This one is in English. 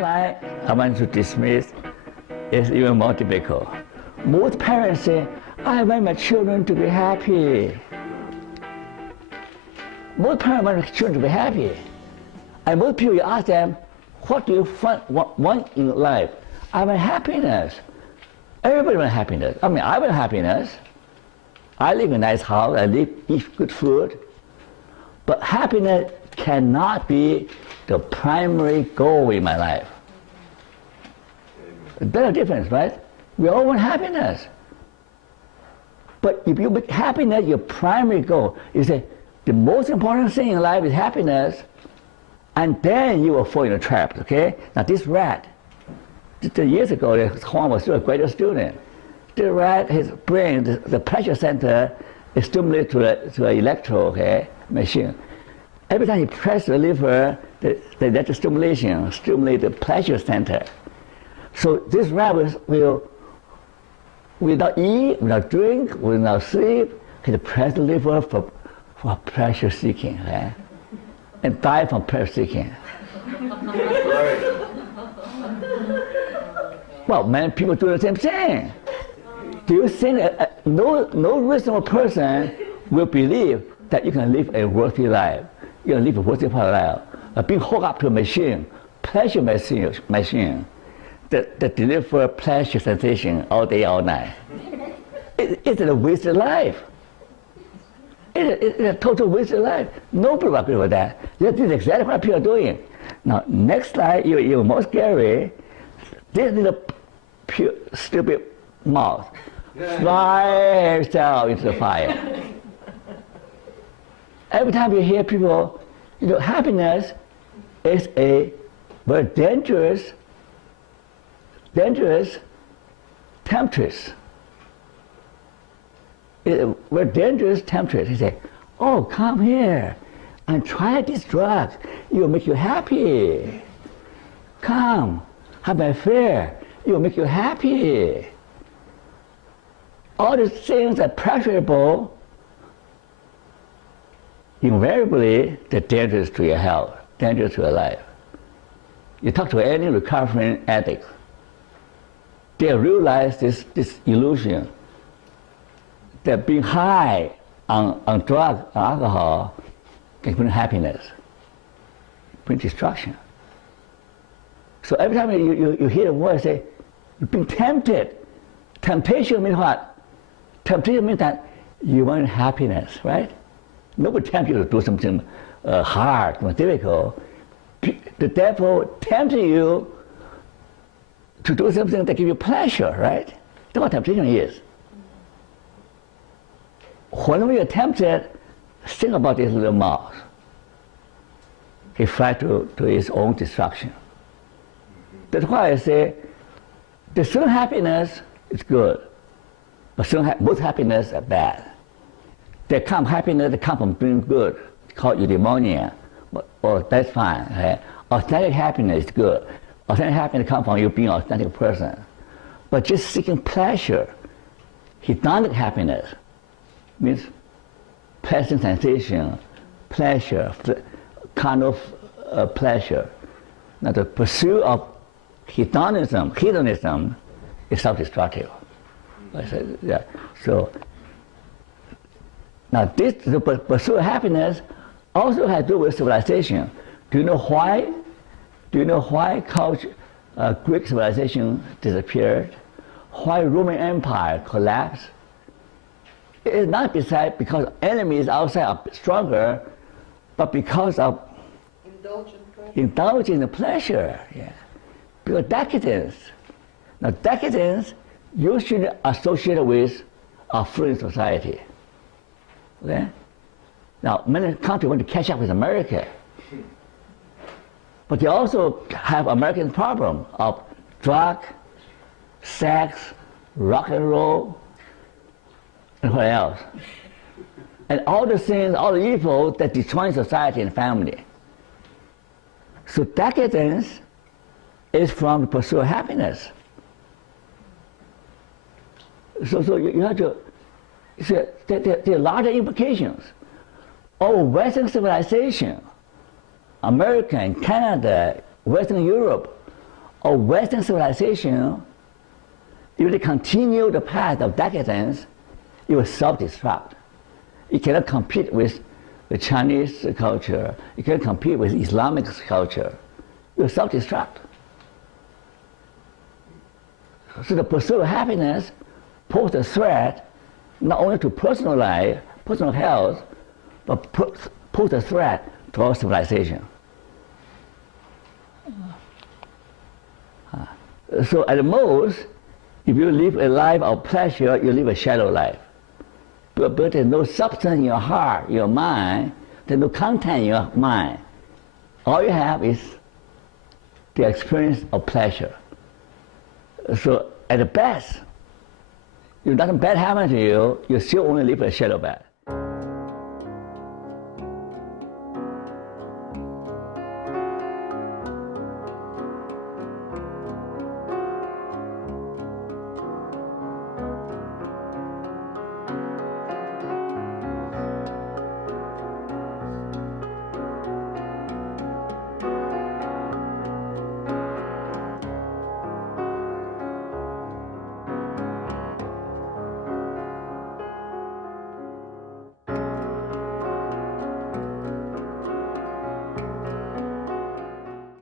line I want to dismiss is even more difficult. Most parents say, I want my children to be happy. Most parents want their children to be happy. And most people, you ask them, what do you want in life? I want happiness. Everybody wants happiness. I mean, I want happiness. I live in a nice house, eat good food. But happiness cannot be the primary goal in my life. There's a difference, right? We all want happiness. But if you make happiness your primary goal, you say, the most important thing in life is happiness, and then you will fall in a trap, okay? Now this rat, years ago, Huang was still a graduate student. The rat, his brain, the pleasure center is stimulated to an electro machine. Every time he presses the lever, the stimulation stimulates the pleasure center. So this rat will without eat, without drink, without sleep, he press the lever for pleasure seeking, okay? And die from pleasure seeking. Well, many people do the same thing. Do you think no reasonable person will believe that you can live a worthy life? You can live a worthy life. Being hooked up to a machine, pleasure machine that deliver pleasure sensation all day, all night. It's a wasted life. It's a total wasted life. Nobody will agree with that. This is exactly what people are doing. Now, next slide, even more scary. This little stupid mouse fly itself into the fire. Every time you hear people, happiness is a very dangerous temptress. It's a very dangerous temptress. He say, oh, come here and try this drug. It will make you happy. Come, have an affair. It will make you happy. All these things are pleasurable. Invariably, they're dangerous to your health, dangerous to your life. You talk to any recovering addict, they realize this illusion that being high on drugs, on alcohol, can bring happiness, bring destruction. So every time you hear a voice say, you're being tempted. Temptation means what? Temptation means that you want happiness, right? Nobody tempts you to do something hard, difficult. The devil tempts you to do something that gives you pleasure, right? That's what temptation is. Whenever you're tempted, think about this little mouse. He flies to his own destruction. That's why I say, the certain happiness is good, but most happiness are bad. There come happiness that come from doing good, called eudaimonia, or that's fine. Okay? Authentic happiness is good. Authentic happiness comes from you being an authentic person. But just seeking pleasure, hedonic happiness, means pleasant sensation, pleasure, kind of pleasure. Now the pursuit of hedonism is self-destructive. I said, yeah. So now this, the pursuit of happiness also has to do with civilization. Do you know why? Do you know why Greek civilization disappeared? Why Roman Empire collapsed? It is not because enemies outside are stronger, but because of indulging in pleasure. Yeah. Because decadence. Now decadence usually associated with a free society. Okay? Now many countries want to catch up with America. But they also have American problem of drug, sex, rock and roll, and what else? And all the things, all the evil that destroy society and family. So decadence is from the pursuit of happiness. So you have to, there are larger implications. All Western civilization, America, Canada, Western Europe, of Western civilization, if they continue the path of decadence, it will self-destruct. It cannot compete with the Chinese culture. It cannot compete with Islamic culture. It will self-destruct. So the pursuit of happiness poses a threat not only to personal life, personal health, but poses a threat to our civilization. So at the most, if you live a life of pleasure, you live a shallow life. But there's no substance in your heart, your mind, there's no content in your mind. All you have is the experience of pleasure. So at the best, if nothing bad happens to you, you still only live a shallow life.